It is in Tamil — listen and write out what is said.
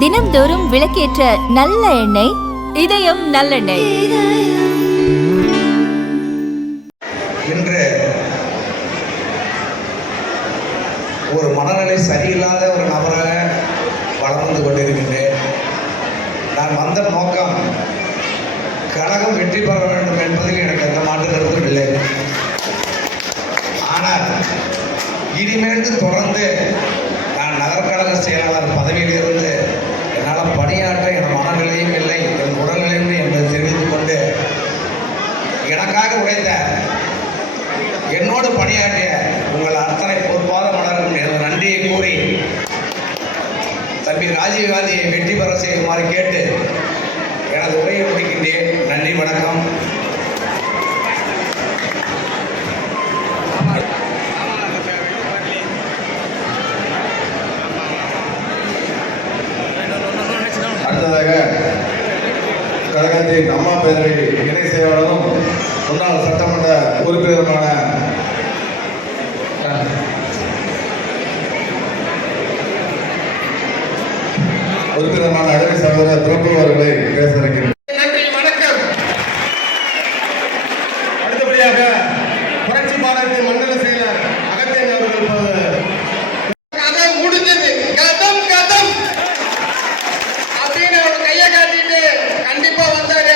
தினம்தோறும் விளக்கேற்ற நல்ல எண்ணெய் இதயம் நல்லெண்ணெய். இன்று ஒரு மனநிலை சரியில்லாத ஒரு நபராக வளம் வந்து கொண்டிருக்கின்றேன். நான் வந்த நோக்கம் கழகம் வெற்றி பெற வேண்டும் என்பதில் எனக்கு எந்த மாற்று கருத்தும் இல்லை. ஆனால் இனிமேல் தொடர்ந்து நான் நகர்கழக செயலாளர் பதவியில் இருந்து என்னால் பணியாற்ற என் மனநிலையும் இல்லை, என் உடல்நிலையும் என்பதை தெரிவித்துக் கொண்டு எனக்காக உழைத்த என்னோடு பணியாற்றிய உங்கள் அத்தனை பொறுப்பாத மலரும் எனது நன்றியை கூறி தம்பி ராஜீவ்காந்தியை வெற்றி பெற செய்யுமாறு கேட்டு எனது உரையை முடிக்கின்றேன். நன்றி, வணக்கம். அடுத்ததாக கழகத்தின் அம்மா பேரவை இணை செயலாளரும் முன்னாள் சட்டமன்ற உறுப்பினருமான அடவி சகோதரர் பிரபு அவர்களை பேச இருக்கிறேன். நன்றி, வணக்கம். அடுத்தபடியாக புரட்சி பாரதிய மண்டல செயலர் அகத்தியன் அவர்கள் கதை முடிஞ்சது, கதம் கதம் அப்படின்னு ஒரு கையை காட்டிட்டு கண்டிப்பா வந்தாரு.